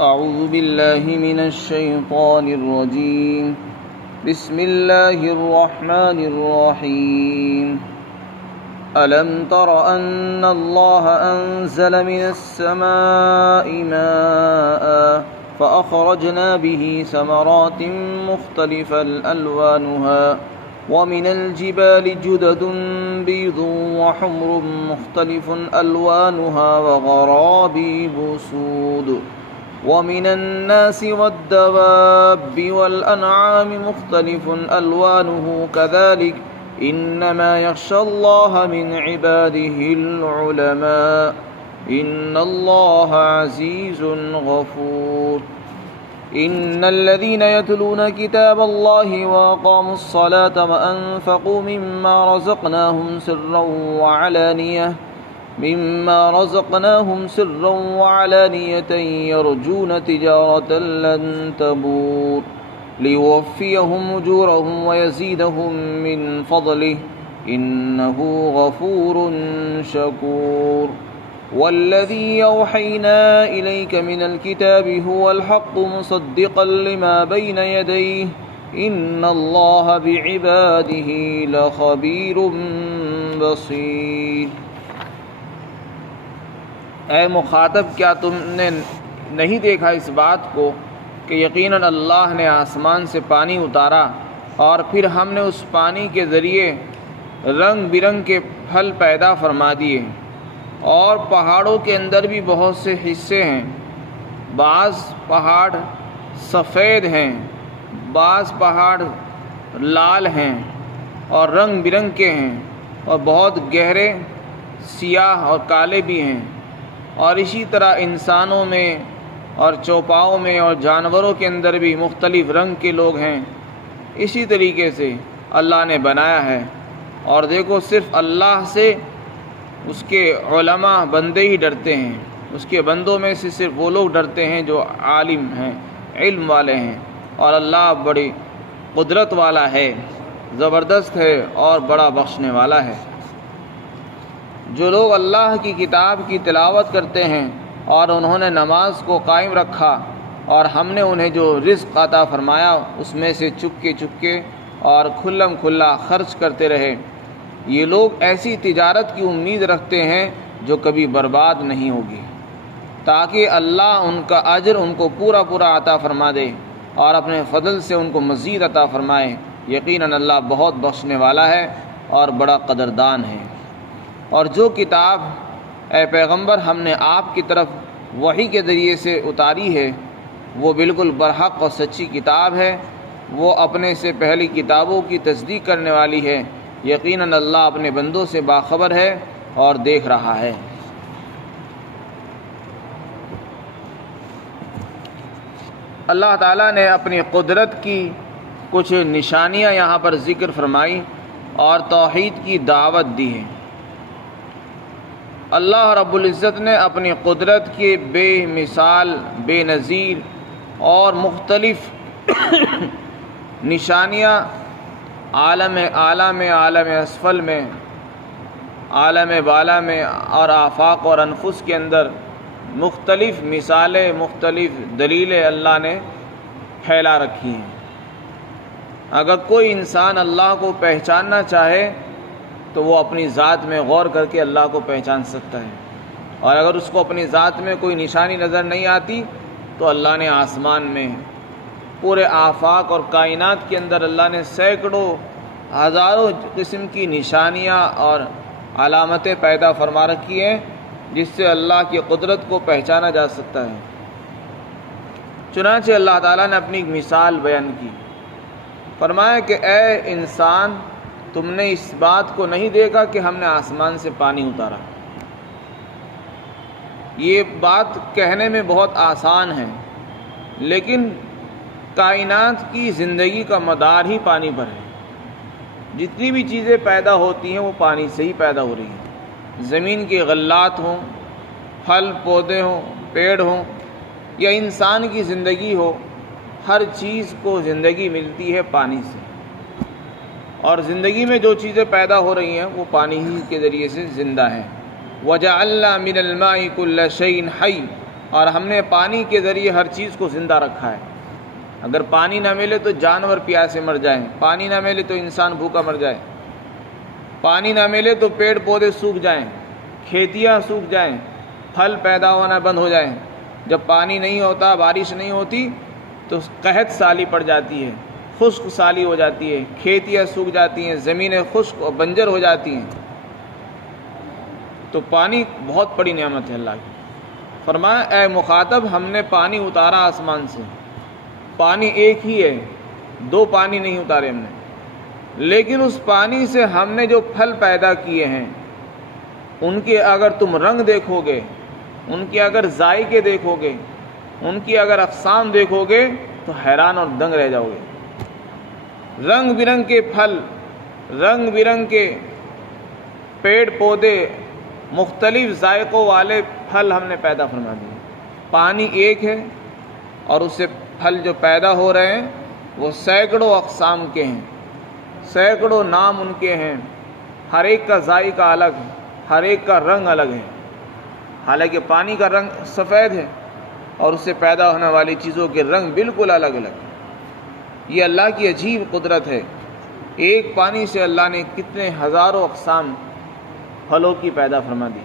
أعوذ بالله من الشيطان الرجيم بسم الله الرحمن الرحيم ألم تر أن الله أنزل من السماء ماء فأخرجنا به ثمرات مختلفا ألوانها ومن الجبال جدد بيض وحمر مختلف ألوانها وغرابيب سود ومن الناس والدواب والأنعام مختلف ألوانه كذلك إنما يخشى الله من عباده العلماء إن الله عزيز غفور إن الذين يتلون كتاب الله وأقاموا الصلاة وأنفقوا مما رزقناهم سرا وعلانية يرجون تجارة لن تبور ليوفيهم أجورهم ويزيدهم من فضله إنه غفور شكور والذي أوحينا إليك من الكتاب هو الحق مصدقا لما بين يديه إن الله بعباده لخبير بصير۔ اے مخاطب، کیا تم نے نہیں دیکھا اس بات کو کہ یقیناً اللہ نے آسمان سے پانی اتارا اور پھر ہم نے اس پانی کے ذریعے رنگ برنگ کے پھل پیدا فرما دیے، اور پہاڑوں کے اندر بھی بہت سے حصے ہیں، بعض پہاڑ سفید ہیں، بعض پہاڑ لال ہیں اور رنگ برنگ کے ہیں، اور بہت گہرے سیاہ اور کالے بھی ہیں، اور اسی طرح انسانوں میں اور چوپاؤں میں اور جانوروں کے اندر بھی مختلف رنگ کے لوگ ہیں۔ اسی طریقے سے اللہ نے بنایا ہے، اور دیکھو صرف اللہ سے اس کے علماء بندے ہی ڈرتے ہیں، اس کے بندوں میں سے صرف وہ لوگ ڈرتے ہیں جو عالم ہیں، علم والے ہیں، اور اللہ بڑی قدرت والا ہے، زبردست ہے اور بڑا بخشنے والا ہے۔ جو لوگ اللہ کی کتاب کی تلاوت کرتے ہیں اور انہوں نے نماز کو قائم رکھا، اور ہم نے انہیں جو رزق عطا فرمایا اس میں سے چپکے چپکے اور کھلم کھلا خرچ کرتے رہے، یہ لوگ ایسی تجارت کی امید رکھتے ہیں جو کبھی برباد نہیں ہوگی، تاکہ اللہ ان کا اجر ان کو پورا پورا عطا فرما دے اور اپنے فضل سے ان کو مزید عطا فرمائے۔ یقیناً اللہ بہت بخشنے والا ہے اور بڑا قدردان ہے۔ اور جو کتاب اے پیغمبر ہم نے آپ کی طرف وحی کے ذریعے سے اتاری ہے، وہ بالکل برحق اور سچی کتاب ہے، وہ اپنے سے پہلی کتابوں کی تصدیق کرنے والی ہے۔ یقیناً اللہ اپنے بندوں سے باخبر ہے اور دیکھ رہا ہے۔ اللہ تعالیٰ نے اپنی قدرت کی کچھ نشانیاں یہاں پر ذکر فرمائی اور توحید کی دعوت دی ہے۔ اللہ رب العزت نے اپنی قدرت کے بے مثال، بے نظیر اور مختلف نشانیاں عالم اعلیٰ میں، عالم اسفل میں، عالم بالا میں اور آفاق اور انفس کے اندر مختلف مثالیں، مختلف دلیلیں اللہ نے پھیلا رکھی ہیں۔ اگر کوئی انسان اللہ کو پہچاننا چاہے تو وہ اپنی ذات میں غور کر کے اللہ کو پہچان سکتا ہے، اور اگر اس کو اپنی ذات میں کوئی نشانی نظر نہیں آتی تو اللہ نے آسمان میں پورے آفاق اور کائنات کے اندر اللہ نے سینکڑوں ہزاروں قسم کی نشانیاں اور علامتیں پیدا فرما رکھی ہیں جس سے اللہ کی قدرت کو پہچانا جا سکتا ہے۔ چنانچہ اللہ تعالیٰ نے اپنی ایک مثال بیان کی، فرمایا کہ اے انسان، تم نے اس بات کو نہیں دیکھا کہ ہم نے آسمان سے پانی اتارا۔ یہ بات کہنے میں بہت آسان ہے، لیکن کائنات کی زندگی کا مدار ہی پانی پر ہے۔ جتنی بھی چیزیں پیدا ہوتی ہیں وہ پانی سے ہی پیدا ہو رہی ہیں، زمین کے غلات ہوں، پھل پودے ہوں، پیڑ ہوں، یا انسان کی زندگی ہو، ہر چیز کو زندگی ملتی ہے پانی سے، اور زندگی میں جو چیزیں پیدا ہو رہی ہیں وہ پانی ہی کے ذریعے سے زندہ ہیں۔ وَجَعَلْنَا مِنَ الْمَاءِ كُلَّ شَيْءٍ حَيٍّ، اور ہم نے پانی کے ذریعے ہر چیز کو زندہ رکھا ہے۔ اگر پانی نہ ملے تو جانور پیاسے مر جائیں، پانی نہ ملے تو انسان بھوکا مر جائے، پانی نہ ملے تو پیڑ پودے سوکھ جائیں، کھیتیاں سوکھ جائیں، پھل پیدا ہونا بند ہو جائیں۔ جب پانی نہیں ہوتا، بارش نہیں ہوتی تو قحط سالی پڑ جاتی ہے، خشک سالی ہو جاتی ہے، کھیتیاں سوکھ جاتی ہیں، زمینیں خشک اور بنجر ہو جاتی ہیں۔ تو پانی بہت بڑی نعمت ہے اللہ کی۔ فرمایا اے مخاطب، ہم نے پانی اتارا آسمان سے، پانی ایک ہی ہے، دو پانی نہیں اتارے ہم نے، لیکن اس پانی سے ہم نے جو پھل پیدا کیے ہیں ان کے اگر تم رنگ دیکھو گے، ان کے اگر ذائقے دیکھو گے، ان کی اگر اقسام دیکھو گے تو حیران اور دنگ رہ جاؤ گے۔ رنگ برنگ کے پھل، رنگ برنگ کے پیڑ پودے، مختلف ذائقوں والے پھل ہم نے پیدا فرما دیے۔ پانی ایک ہے اور اس سے پھل جو پیدا ہو رہے ہیں وہ سینکڑوں اقسام کے ہیں، سینکڑوں نام ان کے ہیں، ہر ایک کا ذائقہ الگ ہے، ہر ایک کا رنگ الگ ہے۔ حالانکہ پانی کا رنگ سفید ہے اور اس سے پیدا ہونے والی چیزوں کے رنگ بالکل الگ الگ ہیں۔ یہ اللہ کی عجیب قدرت ہے۔ ایک پانی سے اللہ نے کتنے ہزاروں اقسام پھلوں کی پیدا فرما دی،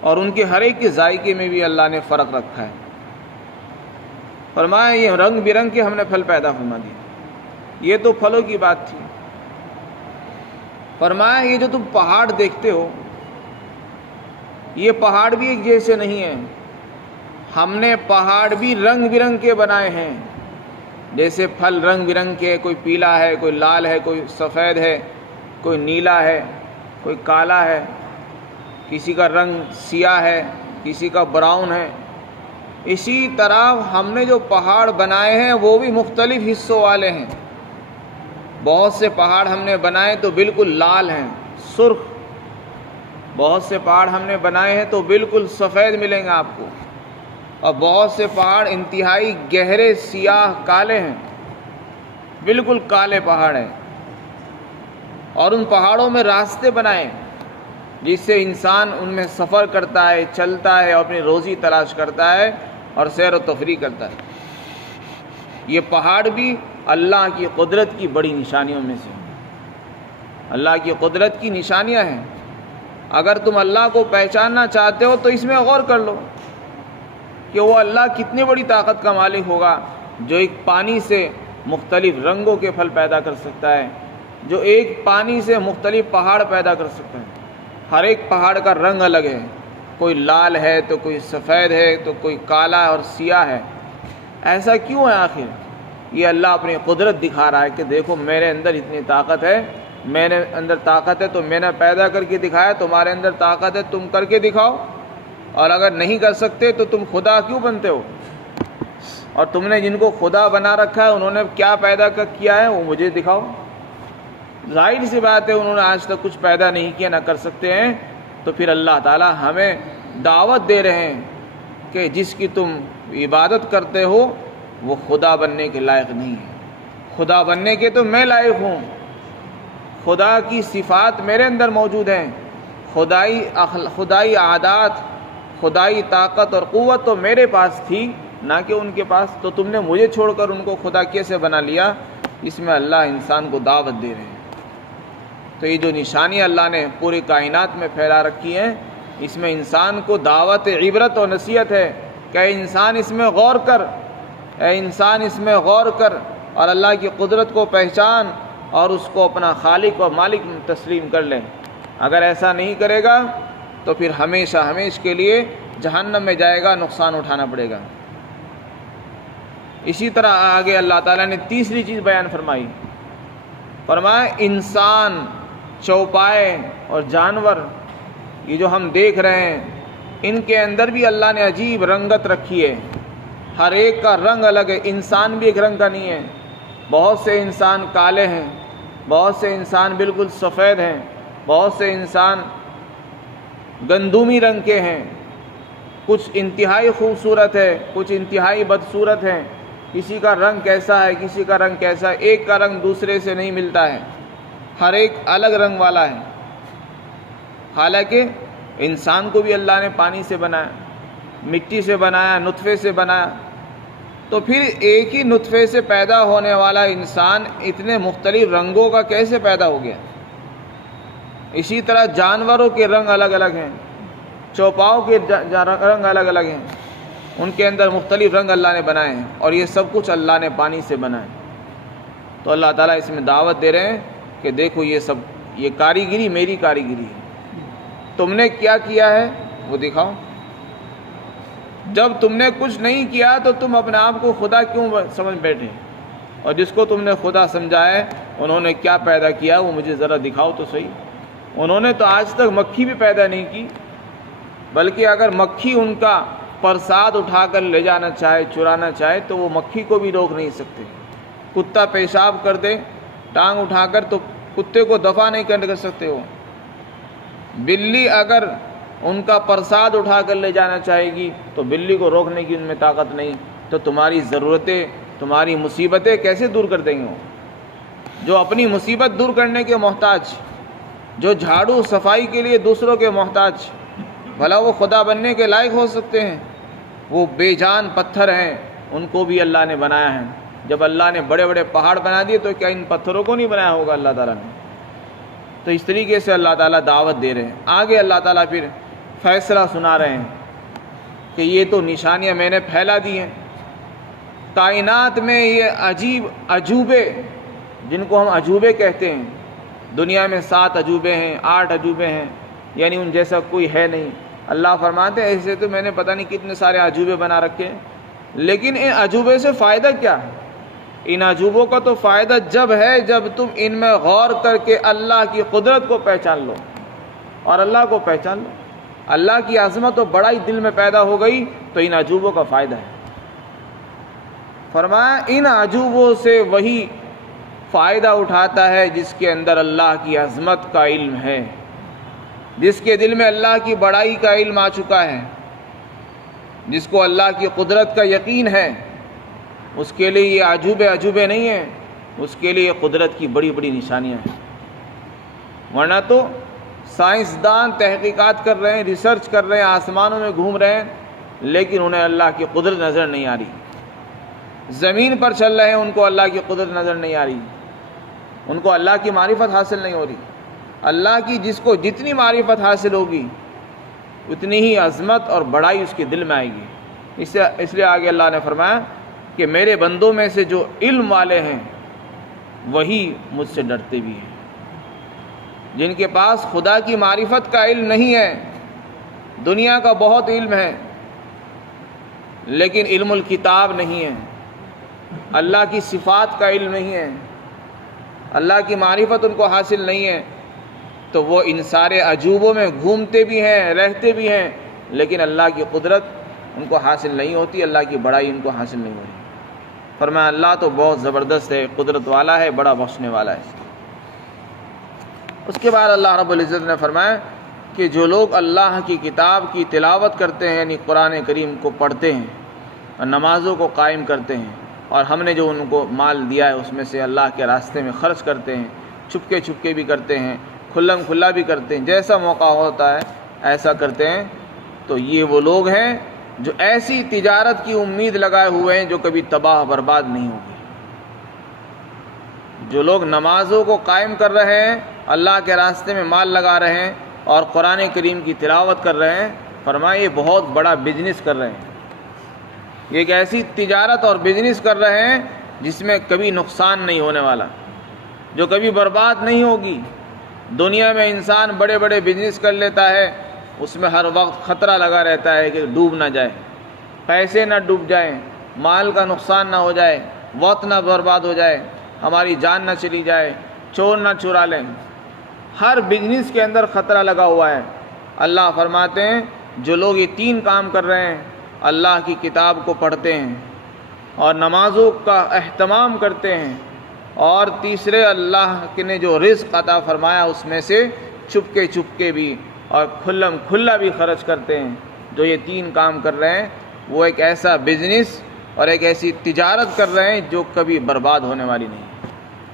اور ان کے ہر ایک کے ذائقے میں بھی اللہ نے فرق رکھا ہے۔ فرمایا یہ رنگ برنگ کے ہم نے پھل پیدا فرما دیے۔ یہ تو پھلوں کی بات تھی۔ فرمایا یہ جو تم پہاڑ دیکھتے ہو، یہ پہاڑ بھی ایک جیسے نہیں ہیں، ہم نے پہاڑ بھی رنگ برنگ کے بنائے ہیں۔ جیسے پھل رنگ برنگ کے، کوئی پیلا ہے، کوئی لال ہے، کوئی سفید ہے، کوئی نیلا ہے، کوئی کالا ہے، کسی کا رنگ سیاہ ہے، کسی کا براؤن ہے۔ اسی طرح ہم نے جو پہاڑ بنائے ہیں وہ بھی مختلف حصوں والے ہیں۔ بہت سے پہاڑ ہم نے بنائے تو بالکل لال ہیں، سرخ، بہت سے پہاڑ ہم نے بنائے ہیں تو بالکل سفید ملیں گے آپ کو، اور بہت سے پہاڑ انتہائی گہرے سیاہ کالے ہیں، بالکل کالے پہاڑ ہیں۔ اور ان پہاڑوں میں راستے بنائے جس سے انسان ان میں سفر کرتا ہے، چلتا ہے، اور اپنی روزی تلاش کرتا ہے اور سیر و تفریح کرتا ہے۔ یہ پہاڑ بھی اللہ کی قدرت کی بڑی نشانیوں میں سے ہیں، اللہ کی قدرت کی نشانیاں ہیں۔ اگر تم اللہ کو پہچاننا چاہتے ہو تو اس میں غور کر لو کہ وہ اللہ کتنی بڑی طاقت کا مالک ہوگا، جو ایک پانی سے مختلف رنگوں کے پھل پیدا کر سکتا ہے، جو ایک پانی سے مختلف پہاڑ پیدا کر سکتا ہے۔ ہر ایک پہاڑ کا رنگ الگ ہے، کوئی لال ہے تو کوئی سفید ہے تو کوئی کالا اور سیاہ ہے۔ ایسا کیوں ہے آخر؟ یہ اللہ اپنی قدرت دکھا رہا ہے کہ دیکھو میرے اندر اتنی طاقت ہے، میرے اندر طاقت ہے تو میں نے پیدا کر کے دکھایا، تمہارے اندر طاقت ہے تم کر کے دکھاؤ، اور اگر نہیں کر سکتے تو تم خدا کیوں بنتے ہو؟ اور تم نے جن کو خدا بنا رکھا ہے انہوں نے کیا پیدا کیا ہے وہ مجھے دکھاؤ۔ ظاہر سی بات ہے انہوں نے آج تک کچھ پیدا نہیں کیا، نہ کر سکتے ہیں، تو پھر اللہ تعالی ہمیں دعوت دے رہے ہیں کہ جس کی تم عبادت کرتے ہو وہ خدا بننے کے لائق نہیں ہے۔ خدا بننے کے تو میں لائق ہوں، خدا کی صفات میرے اندر موجود ہیں، خدائی عادات، خدائی طاقت اور قوت تو میرے پاس تھی نہ کہ ان کے پاس، تو تم نے مجھے چھوڑ کر ان کو خدا کیسے بنا لیا؟ اس میں اللہ انسان کو دعوت دے رہے ہیں۔ تو یہ جو نشانیاں اللہ نے پوری کائنات میں پھیلا رکھی ہیں، اس میں انسان کو دعوت عبرت اور نصیحت ہے کہ اے انسان اس میں غور کر، اے انسان اس میں غور کر، اور اللہ کی قدرت کو پہچان اور اس کو اپنا خالق اور مالک تسلیم کر لیں۔ اگر ایسا نہیں کرے گا تو پھر ہمیشہ ہمیشہ کے لیے جہنم میں جائے گا، نقصان اٹھانا پڑے گا۔ اسی طرح آگے اللہ تعالیٰ نے تیسری چیز بیان فرمائی، فرمایا انسان، چوپائے اور جانور، یہ جو ہم دیکھ رہے ہیں ان کے اندر بھی اللہ نے عجیب رنگت رکھی ہے، ہر ایک کا رنگ الگ ہے۔ انسان بھی ایک رنگ کا نہیں ہے، بہت سے انسان کالے ہیں، بہت سے انسان بالکل سفید ہیں، بہت سے انسان گندمی رنگ کے ہیں، کچھ انتہائی خوبصورت ہے، کچھ انتہائی بدصورت ہیں، کسی کا رنگ کیسا ہے، کسی کا رنگ کیسا ہے، ایک کا رنگ دوسرے سے نہیں ملتا ہے، ہر ایک الگ رنگ والا ہے۔ حالانکہ انسان کو بھی اللہ نے پانی سے بنایا، مٹی سے بنایا، نطفے سے بنایا، تو پھر ایک ہی نطفے سے پیدا ہونے والا انسان اتنے مختلف رنگوں کا کیسے پیدا ہو گیا؟ اسی طرح جانوروں کے رنگ الگ الگ ہیں، چوپاؤں کے رنگ الگ الگ ہیں، ان کے اندر مختلف رنگ اللہ نے بنائے ہیں، اور یہ سب کچھ اللہ نے پانی سے بنائے۔ تو اللہ تعالیٰ اس میں دعوت دے رہے ہیں کہ دیکھو یہ کاریگری میری کاریگری ہے، تم نے کیا کیا ہے وہ دکھاؤ۔ جب تم نے کچھ نہیں کیا تو تم اپنے آپ کو خدا کیوں سمجھ بیٹھے؟ اور جس کو تم نے خدا سمجھا ہے انہوں نے کیا پیدا کیا وہ مجھے ذرا دکھاؤ تو صحیح۔ انہوں نے تو آج تک مکھی بھی پیدا نہیں کی، بلکہ اگر مکھی ان کا پرساد اٹھا کر لے جانا چاہے، چرانا چاہے، تو وہ مکھی کو بھی روک نہیں سکتے۔ کتا پیشاب کر دے ٹانگ اٹھا کر تو کتے کو دفع نہیں کر سکتے ہو۔ بلی اگر ان کا پرساد اٹھا کر لے جانا چاہے گی تو بلی کو روکنے کی ان میں طاقت نہیں۔ تو تمہاری ضرورتیں، تمہاری مصیبتیں کیسے دور کر دیں گے وہ؟ جو اپنی مصیبت دور کرنے کے محتاج، جو جھاڑو صفائی کے لیے دوسروں کے محتاج، بھلا وہ خدا بننے کے لائق ہو سکتے ہیں؟ وہ بے جان پتھر ہیں، ان کو بھی اللہ نے بنایا ہے۔ جب اللہ نے بڑے بڑے پہاڑ بنا دیے تو کیا ان پتھروں کو نہیں بنایا ہوگا اللہ تعالیٰ نے؟ تو اس طریقے سے اللہ تعالیٰ دعوت دے رہے ہیں۔ آگے اللہ تعالیٰ پھر فیصلہ سنا رہے ہیں کہ یہ تو نشانیاں میں نے پھیلا دی ہیں، کائنات میں یہ عجیب عجوبے، جن کو ہم عجوبے کہتے ہیں، دنیا میں 7 عجوبے ہیں، 8 عجوبے ہیں، یعنی ان جیسا کوئی ہے نہیں۔ اللہ فرماتے ہیں ایسے تو میں نے پتہ نہیں کتنے سارے عجوبے بنا رکھے ہیں، لیکن ان عجوبے سے فائدہ کیا ہے؟ ان عجوبوں کا تو فائدہ جب ہے جب تم ان میں غور کر کے اللہ کی قدرت کو پہچان لو اور اللہ کو پہچان لو۔ اللہ کی عظمت و بڑائی دل میں پیدا ہو گئی تو ان عجوبوں کا فائدہ ہے۔ فرمایا ان عجوبوں سے وہی فائدہ اٹھاتا ہے جس کے اندر اللہ کی عظمت کا علم ہے، جس کے دل میں اللہ کی بڑائی کا علم آ چکا ہے، جس کو اللہ کی قدرت کا یقین ہے، اس کے لیے یہ عجوبے نہیں ہیں، اس کے لیے قدرت کی بڑی بڑی نشانیاں ہیں۔ ورنہ تو سائنسدان تحقیقات کر رہے ہیں، ریسرچ کر رہے ہیں، آسمانوں میں گھوم رہے ہیں، لیکن انہیں اللہ کی قدرت نظر نہیں آ رہی۔ زمین پر چل رہے ہیں، ان کو اللہ کی قدرت نظر نہیں آ رہی، ان کو اللہ کی معرفت حاصل نہیں ہو رہی۔ اللہ کی جس کو جتنی معرفت حاصل ہوگی اتنی ہی عظمت اور بڑائی اس کے دل میں آئے گی۔ اس لیے آگے اللہ نے فرمایا کہ میرے بندوں میں سے جو علم والے ہیں وہی مجھ سے ڈرتے بھی ہیں۔ جن کے پاس خدا کی معرفت کا علم نہیں ہے، دنیا کا بہت علم ہے لیکن علم الکتاب نہیں ہے، اللہ کی صفات کا علم نہیں ہے، اللہ کی معرفت ان کو حاصل نہیں ہے، تو وہ ان سارے عجوبوں میں گھومتے بھی ہیں، رہتے بھی ہیں، لیکن اللہ کی قدرت ان کو حاصل نہیں ہوتی، اللہ کی بڑائی ان کو حاصل نہیں ہوتی۔ فرمایا اللہ تو بہت زبردست ہے، قدرت والا ہے، بڑا بخشنے والا ہے۔ اس کے بعد اللہ رب العزت نے فرمایا کہ جو لوگ اللہ کی کتاب کی تلاوت کرتے ہیں، یعنی قرآن کریم کو پڑھتے ہیں اور نمازوں کو قائم کرتے ہیں، اور ہم نے جو ان کو مال دیا ہے اس میں سے اللہ کے راستے میں خرچ کرتے ہیں، چھپکے چھپکے بھی کرتے ہیں، کھلم کھلا بھی کرتے ہیں، جیسا موقع ہوتا ہے ایسا کرتے ہیں، تو یہ وہ لوگ ہیں جو ایسی تجارت کی امید لگائے ہوئے ہیں جو کبھی تباہ برباد نہیں ہوگی۔ جو لوگ نمازوں کو قائم کر رہے ہیں، اللہ کے راستے میں مال لگا رہے ہیں اور قرآن کریم کی تلاوت کر رہے ہیں، فرمایا یہ بہت بڑا بزنس کر رہے ہیں، یہ ایک ایسی تجارت اور بزنس کر رہے ہیں جس میں کبھی نقصان نہیں ہونے والا، جو کبھی برباد نہیں ہوگی۔ دنیا میں انسان بڑے بڑے بزنس کر لیتا ہے، اس میں ہر وقت خطرہ لگا رہتا ہے کہ ڈوب نہ جائے، پیسے نہ ڈوب جائیں، مال کا نقصان نہ ہو جائے، وقت نہ برباد ہو جائے، ہماری جان نہ چلی جائے، چور نہ چرا لیں۔ ہر بزنس کے اندر خطرہ لگا ہوا ہے۔ اللہ فرماتے ہیں جو لوگ یہ 3 کام کر رہے ہیں، اللہ کی کتاب کو پڑھتے ہیں اور نمازوں کا اہتمام کرتے ہیں، اور تیسرے اللہ نے جو رزق عطا فرمایا اس میں سے چھپکے چھپکے بھی اور کھلم کھلا بھی خرچ کرتے ہیں، جو یہ 3 کام کر رہے ہیں وہ ایک ایسا بزنس اور ایک ایسی تجارت کر رہے ہیں جو کبھی برباد ہونے والی نہیں،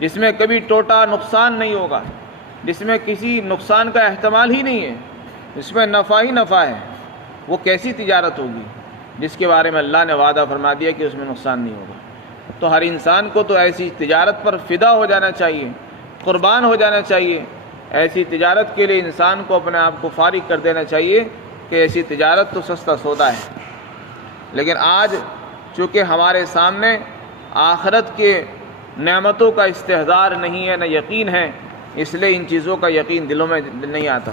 جس میں کبھی ٹوٹا نقصان نہیں ہوگا، جس میں کسی نقصان کا احتمال ہی نہیں ہے، اس میں نفع ہی نفع ہے۔ وہ کیسی تجارت ہوگی جس کے بارے میں اللہ نے وعدہ فرما دیا کہ اس میں نقصان نہیں ہوگا۔ تو ہر انسان کو تو ایسی تجارت پر فدا ہو جانا چاہیے، قربان ہو جانا چاہیے۔ ایسی تجارت کے لیے انسان کو اپنے آپ کو فارغ کر دینا چاہیے کہ ایسی تجارت تو سستا سودا ہے۔ لیکن آج چونکہ ہمارے سامنے آخرت کے نعمتوں کا استحضار نہیں ہے، نہ یقین ہے، اس لیے ان چیزوں کا یقین دلوں میں نہیں آتا۔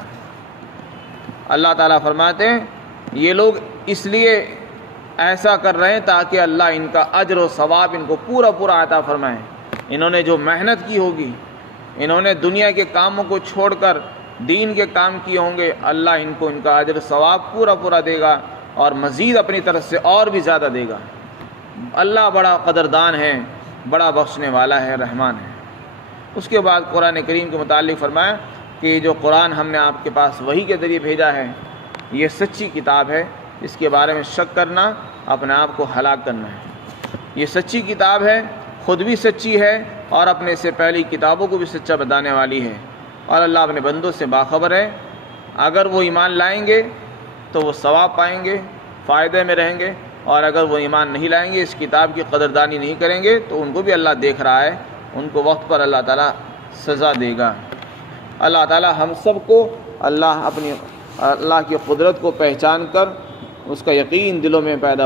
اللہ تعالیٰ فرماتے ہیں یہ لوگ اس لیے ایسا کر رہے ہیں تاکہ اللہ ان کا اجر و ثواب ان کو پورا پورا عطا فرمائے۔ انہوں نے جو محنت کی ہوگی، انہوں نے دنیا کے کاموں کو چھوڑ کر دین کے کام کیے ہوں گے، اللہ ان کو ان کا اجر و ثواب پورا پورا دے گا اور مزید اپنی طرف سے اور بھی زیادہ دے گا۔ اللہ بڑا قدردان ہے، بڑا بخشنے والا ہے، رحمان ہے۔ اس کے بعد قرآن کریم کے متعلق فرمایا کہ یہ جو قرآن ہم نے آپ کے پاس وحی کے ذریعے بھیجا ہے یہ سچی کتاب ہے، اس کے بارے میں شک کرنا اپنے آپ کو ہلاک کرنا ہے۔ یہ سچی کتاب ہے، خود بھی سچی ہے اور اپنے سے پہلی کتابوں کو بھی سچا بتانے والی ہے، اور اللہ اپنے بندوں سے باخبر ہے۔ اگر وہ ایمان لائیں گے تو وہ ثواب پائیں گے، فائدے میں رہیں گے، اور اگر وہ ایمان نہیں لائیں گے، اس کتاب کی قدردانی نہیں کریں گے تو ان کو بھی اللہ دیکھ رہا ہے، ان کو وقت پر اللہ تعالیٰ سزا دے گا۔ اللہ تعالیٰ ہم سب کو اللہ کی قدرت کو پہچان کر اس کا یقین دلوں میں پیدا